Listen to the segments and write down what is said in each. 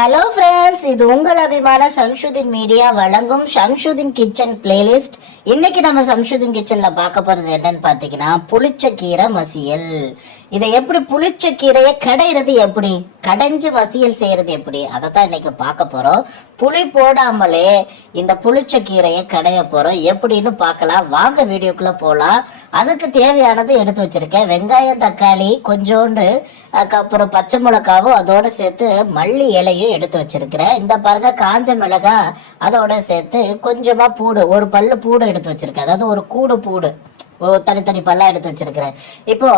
Hello friends இது உங்கள் அபிமான சம்ஷுதின் மீடியா. வழங்கும் சம்ஷுதின் கிச்சன் பிளேலிஸ்ட் இன்னைக்கு நம்ம சம்ஷுதின் கிச்சன்ல பார்க்க போறது என்னன்னு பார்த்தீங்கன்னா புளிச்சக்கீரை மசியல். இதை எப்படி புளிச்ச கீரையை கடையிறது எப்படி? கடைஞ்சு மசியல் செய்யறது எப்படி? அதை தான் இன்னைக்கு பார்க்க போறோம். புளி போடாமலே இந்த புளிச்ச கீரையை கடைய போறோம். எப்படின்னு பார்க்கலாம். வாங்க வீடியோக்குள்ள போகலாம் அதுக்கு தேவையானது எடுத்து வச்சிருக்கேன். வெங்காயம் தக்காளி கொஞ்சோண்டு அதுக்கப்புறம் பச்சை மிளகாவும் அதோட சேர்த்து மல்லி இலையும் எடுத்து வச்சிருக்கிறேன். இந்த பாருங்க காஞ்ச மிளகா அதோட சேர்த்து கொஞ்சமா பூடு ஒரு பல்லு பூடு எடுத்து வச்சிருக்கேன். அதாவது ஒரு கூடு பூடு தனித்தனி பல்லா எடுத்து வச்சிருக்கிறேன். இப்போ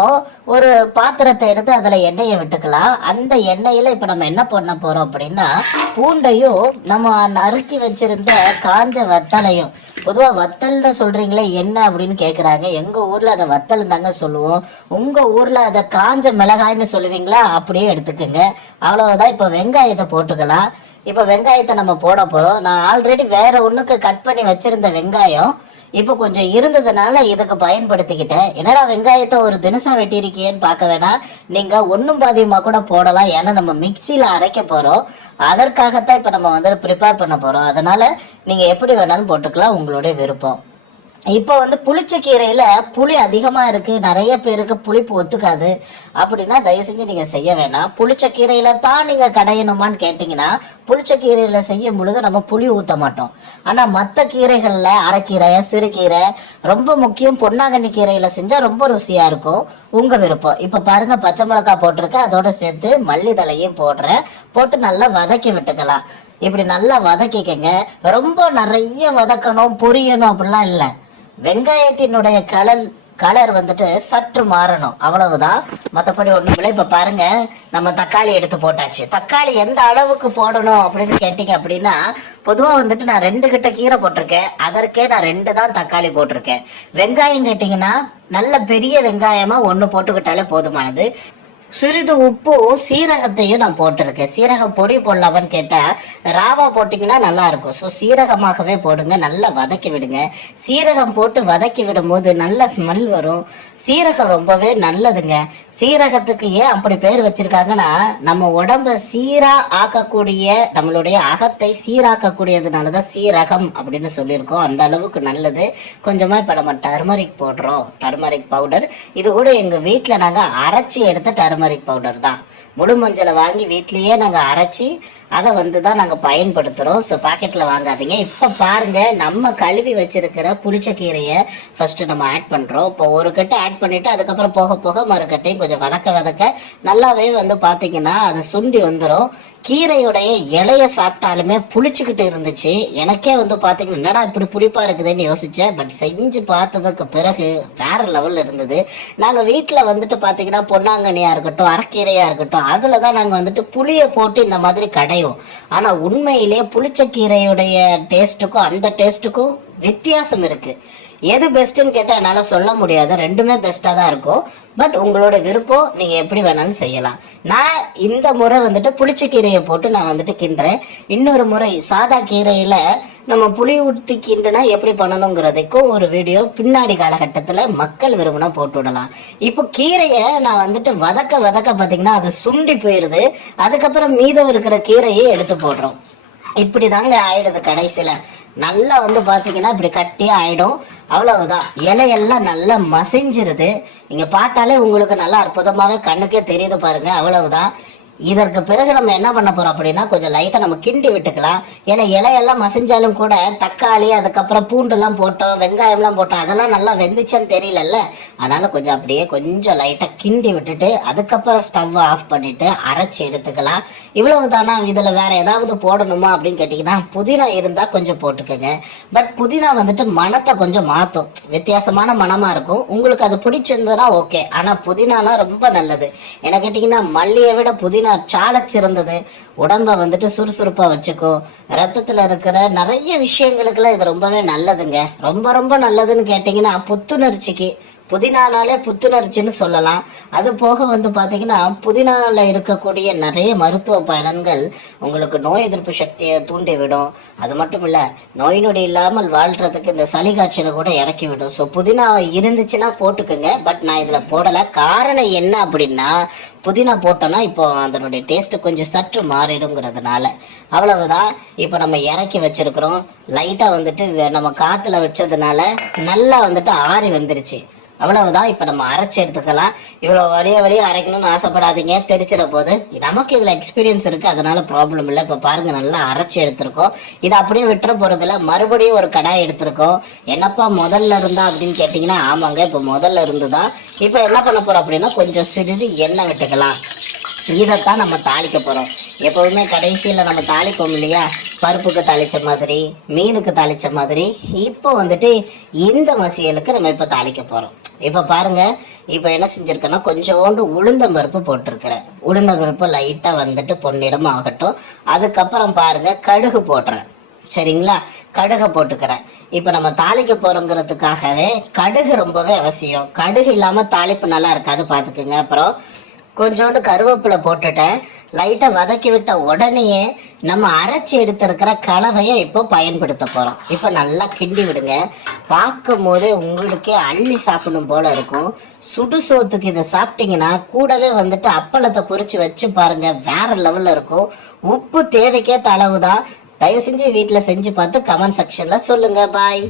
ஒரு பாத்திரத்தை எடுத்து அதுல எண்ணெயை விட்டுக்கலாம். அந்த எண்ணெயில இப்ப நம்ம என்ன பண்ண போறோம் அப்படின்னா பூண்டையும் நம்ம நறுக்கி வச்சிருந்த காஞ்ச வத்தலையும் பொதுவாக வத்தல்னு சொல்கிறீங்களே என்ன அப்படின்னு கேட்குறாங்க எங்கள் ஊரில் அதை வத்தல் தாங்க சொல்லுவோம். உங்கள் ஊரில் அதை காஞ்ச மிளகாய்னு சொல்லுவீங்களா? அப்படியே எடுத்துக்கோங்க. அவ்வளோதான் இப்போ வெங்காயத்தை போட்டுக்கலாம். இப்போ வெங்காயத்தை நம்ம போட போகிறோம் நான் ஆல்ரெடி வேறு ஒன்றுக்கு கட் பண்ணி வச்சுருந்த வெங்காயம் இப்போ கொஞ்சம் இருந்ததுனால இதுக்கு பயன்படுத்திக்கிட்டேன் என்னடா வெங்காயத்தை ஒரு தினசா வெட்டியிருக்கியேன்னு பார்க்க வேணாம். நீங்கள் ஒன்றும் பாதியமாக கூட போடலாம். ஏன்னா நம்ம மிக்சியில் அரைக்க போகிறோம் அதற்காகத்தான் இப்போ நம்ம வந்து ப்ரிப்பேர் பண்ண போகிறோம் அதனால் நீங்கள் எப்படி வேணாலும் போட்டுக்கலாம். உங்களுடைய விருப்பம். இப்போ வந்து புளிச்ச கீரையில் புளி அதிகமா இருக்கு. நிறைய பேருக்கு புளிப்பு ஒத்துக்காது. அப்படின்னா தயவு செஞ்சு நீங்க செய்ய வேணாம். புளிச்ச கீரையில் தான் நீங்க கடையணுமான்னு கேட்டீங்கன்னா புளிச்ச கீரையில் செய்யும் பொழுது நம்ம புளி ஊத்த மாட்டோம். ஆனா மற்ற கீரைகள்ல அரைக்கீரை சிறுகீரை ரொம்ப முக்கியம் பொன்னாங்கண்ணி கீரையில செஞ்சா ரொம்ப ருசியா இருக்கும். உங்க விருப்பம். இப்ப பாருங்க பச்சை மிளகாய் போட்டிருக்கேன் அதோட சேர்த்து மல்லி தலையும் போடுறேன். போட்டு நல்லா வதக்கி விட்டுக்கலாம். இப்படி நல்லா வதக்கிக்கங்க. ரொம்ப நிறைய வதக்கணும் பொரியணும் அப்படிலாம் இல்லை. வெங்காயத்தினுடைய கலர் கலர் வந்துட்டு சற்று மாறணும். அவ்வளவுதான். மற்றபடி ஒன்றும் இல்லை. இப்போ பாருங்க நம்ம தக்காளி எடுத்து போட்டாச்சு. தக்காளி எந்த அளவுக்கு போடணும் அப்படின்னு கேட்டிங்க அப்படின்னா பொதுவாக வந்துட்டு நான் ரெண்டு கிட்ட கீரை போட்டிருக்கேன். அதற்கே நான் ரெண்டு தான் தக்காளி போட்டிருக்கேன். வெங்காயம் கேட்டிங்கன்னா நல்ல பெரிய வெங்காயமாக ஒன்று போட்டுக்கிட்டாலே போதுமானது. சிறிது உப்பும் சீரகத்தையும் நான் போட்டிருக்கேன். சீரக பொடி போடலாமான்னு கேட்டால் ராவா போட்டிங்கன்னா நல்லா இருக்கும் ஸோ சீரகமாகவே போடுங்க நல்லா வதக்கி விடுங்க. சீரகம் போட்டு வதக்கி விடும்போது நல்ல ஸ்மெல் வரும். சீரகம் ரொம்பவே நல்லதுங்க. சீரகத்துக்கு ஏன் அப்படி பேர் வச்சிருக்காங்கன்னா நம்ம உடம்ப சீரா ஆக்கக்கூடிய நம்மளுடைய அகத்தை சீராக்கக்கூடியதுனால தான் சீரகம் அப்படின்னு சொல்லியிருக்கோம். அந்த அளவுக்கு நல்லது. கொஞ்சமாக இப்போ நம்ம டர்மரிக் போடுறோம். Turmeric powder. இது கூட எங்கள் வீட்டில் நாங்கள் அரைச்சி எடுத்த டர்மரிக் பவுடர் தான். முழு மஞ்சளை வாங்கி வீட்லேயே நாங்கள் அரைச்சி அதை வந்து தான் நாங்கள் பயன்படுத்துகிறோம் ஸோ பாக்கெட்டில் வாங்காதீங்க. இப்போ பாருங்கள் நம்ம கழுவி வச்சிருக்கிற புளிச்சக்கீரையை ஃபஸ்ட்டு நம்ம ஆட் பண்ணுறோம் இப்போ ஒரு கட்டு ஆட் பண்ணிவிட்டு அதுக்கப்புறம் போக போக மறுக்கட்டையும் கொஞ்சம் வதக்க வதக்க நல்லாவே வந்து பார்த்தீங்கன்னா அது சுண்டி வந்துடும் கீரையுடைய இலைய சாப்பிட்டாலுமே புளிச்சுக்கிட்டு இருந்துச்சு. எனக்கே வந்து பார்த்தீங்கன்னா என்னடா இப்படி புளிப்பாக இருக்குதுன்னு யோசித்தேன் பட் செஞ்சு பார்த்ததுக்கு பிறகு வேற லெவலில் இருந்தது. நாங்கள் வீட்டில் வந்துட்டு பார்த்தீங்கன்னா பொன்னாங்கண்ணியாக இருக்கட்டும் அரைக்கீரையாக இருக்கட்டும் அதில் தான் நாங்கள் வந்துட்டு புளியை போட்டு இந்த மாதிரி கடையும். ஆனால் உண்மையிலே புளிச்சக்கீரையுடைய டேஸ்ட்டுக்கும் அந்த டேஸ்ட்டுக்கும் வித்தியாசம் இருக்குது எது பெஸ்ட்டுன்னு கேட்டால் என்னால் சொல்ல முடியாது. ரெண்டுமே பெஸ்ட்டாக தான் இருக்கும். பட் உங்களோட விருப்பம் நீங்கள் எப்படி வேணாலும் செய்யலாம். நான் இந்த முறை வந்துட்டு புளிச்சக்கீரையை போட்டு நான் வந்துட்டு கிண்டுறேன். இன்னொரு முறை சாதா கீரையில் நம்ம புளி ஊற்றி கிண்டுனா எப்படி பண்ணணுங்கிறதுக்கும் ஒரு வீடியோ பின்னாடி காலகட்டத்தில் மக்கள் விரும்பினா போட்டு விடலாம். இப்போ கீரையை நான் வந்துட்டு வதக்க வதக்க பார்த்தீங்கன்னா அது சுண்டி போயிடுது அதுக்கப்புறம் மீதம் இருக்கிற கீரையை எடுத்து போடுறோம். இப்படி தாங்க ஆயிடுது கடைசியில். நல்லா வந்து பார்த்தீங்கன்னா இப்படி கட்டியாக ஆயிடும். அவ்வளவுதான். இலையெல்லாம் நல்லா மசிஞ்சிருது. இங்கே பார்த்தாலே உங்களுக்கு நல்லா அற்புதமாகவே கண்ணுக்கே தெரியுது பாருங்க. அவ்வளவுதான். இதற்கு பிறகு நம்ம என்ன பண்ண போறோம் அப்படின்னா கொஞ்சம் லைட்டாக நம்ம கிண்டி விட்டுக்கலாம். ஏன்னா இலையெல்லாம் மசிஞ்சாலும் கூட தக்காளி அதுக்கப்புறம் பூண்டுலாம் போட்டோம் வெங்காயம்லாம் போட்டோம் அதெல்லாம் நல்லா வெந்துச்சுன்னு தெரியலல்ல. அதனால கொஞ்சம் அப்படியே கொஞ்சம் லைட்டாக கிண்டி விட்டுட்டு அதுக்கப்புறம் ஸ்டவ் ஆஃப் பண்ணிட்டு அரைச்சி எடுத்துக்கலாம். இவ்வளவு தானா? இதில் வேற ஏதாவது போடணுமா அப்படின்னு கேட்டிங்கன்னா புதினா இருந்தால் கொஞ்சம் போட்டுக்கோங்க. பட் புதினா வந்துட்டு மணத்தை கொஞ்சம் மாற்றும் வித்தியாசமான மணமாக இருக்கும். உங்களுக்கு அது பிடிச்சிருந்ததுன்னா ஓகே ஆனால் புதினாலாம் ரொம்ப நல்லது. என்ன கேட்டிங்கன்னா மல்லியை விட புதினா சாலச் சிறந்தது உடம்ப வந்துட்டு சுறுசுறுப்பாக வச்சுக்கும் ரத்தத்தில் இருக்கிற நிறைய விஷயங்களுக்கெல்லாம் இது ரொம்பவே நல்லதுங்க. ரொம்ப ரொம்ப நல்லதுன்னு கேட்டிங்கன்னா புத்துணர்ச்சிக்கு புதினானாலே புத்துணர்ச்சின்னு சொல்லலாம். அது போக வந்து பார்த்தீங்கன்னா புதினாவில் இருக்கக்கூடிய நிறைய மருத்துவ பயன்கள் உங்களுக்கு நோய் எதிர்ப்பு சக்தியை தூண்டி விடும் அது மட்டும் இல்லை நோய் நொடி இல்லாமல் வாழ்கிறதுக்கு இந்த சளி காய்ச்சலை கூட இறக்கி விடும் ஸோ புதினா இருந்துச்சுன்னா போட்டுக்கோங்க. பட் நான் இதில் போடலை. காரணம் என்ன அப்படின்னா புதினா போட்டோன்னா இப்போ அதனுடைய டேஸ்ட்டு கொஞ்சம் சற்று மாறிடுங்கிறதுனால. அவ்வளவுதான். இப்போ நம்ம இறக்கி வச்சிருக்கிறோம். லைட்டாக வந்துட்டு நம்ம காற்றுல வச்சதுனால நல்லா வந்துட்டு ஆறி வந்துருச்சு. அவ்வளவுதான். இப்போ நம்ம அரைச்சி எடுத்துக்கலாம். இவ்வளோ வழிய வழிய அரைக்கணும்னு ஆசைப்படாதீங்க. தெரிச்சிட போது நமக்கு இதில் எக்ஸ்பீரியன்ஸ் இருக்குது அதனால ப்ராப்ளம் இல்லை. இப்போ பாருங்கள் நல்லா அரைச்சி எடுத்திருக்கோம். இதை அப்படியே விட்டுற போகிறதில்ல மறுபடியும் ஒரு கடாய் எடுத்திருக்கோம். என்னப்பா முதல்ல இருந்தா அப்படின்னு கேட்டிங்கன்னா ஆமாங்க இப்போ முதல்ல இருந்து தான் இப்போ என்ன பண்ண போகிறோம் அப்படின்னா கொஞ்சம் சிறிது எண்ணெய் விட்டுக்கலாம். இதைத்தான் நம்ம தாளிக்க போகிறோம் எப்போதுமே கடைசியில் நம்ம தாளிப்போம் இல்லையா? பருப்புக்கு தாளித்த மாதிரி மீனுக்கு தாளித்த மாதிரி. இப்போ வந்துட்டு இந்த மசியலுக்கு நம்ம இப்போ தாளிக்க போகிறோம் இப்போ பாருங்க இப்போ என்ன செஞ்சுருக்கேன்னா கொஞ்சோண்டு உளுந்தம் பருப்பு போட்டிருக்கிறேன். உளுந்தம் பருப்பு லைட்டாக வந்துட்டு பொன்னிறம் ஆகட்டும். அதுக்கப்புறம் பாருங்க கடுகு போடுறேன் சரிங்களா? கடுகை போட்டுக்கிறேன். இப்போ நம்ம தாளிக்க போகிறோங்கிறதுக்காகவே கடுகு ரொம்பவே அவசியம். கடுகு இல்லாமல் தாளிப்பு நல்லா இருக்காது பார்த்துக்குங்க அப்புறம் கொஞ்சோண்டு கருவேப்பிலை போட்டுட்டேன். லைட்டாக வதக்கி விட்ட உடனேயே நம்ம அரைச்சி எடுத்திருக்கிற கலவையை இப்போ பயன்படுத்த போகிறோம் இப்போ நல்லா கிண்டி விடுங்க. பார்க்கும் போதே உங்களுக்கே அள்ளி சாப்பிடணும் போல இருக்கும். சுடு சோத்துக்கு இதை சாப்பிட்டீங்கன்னா கூடவே வந்துட்டு அப்பளத்தை பொறிச்சு வச்சு பாருங்க வேற லெவலில் இருக்கும். உப்பு தேவைக்கேற்ற அளவு தான் தயவு செஞ்சு வீட்டில் செஞ்சு பார்த்து கமெண்ட் செக்ஷனில் சொல்லுங்கள் பாய்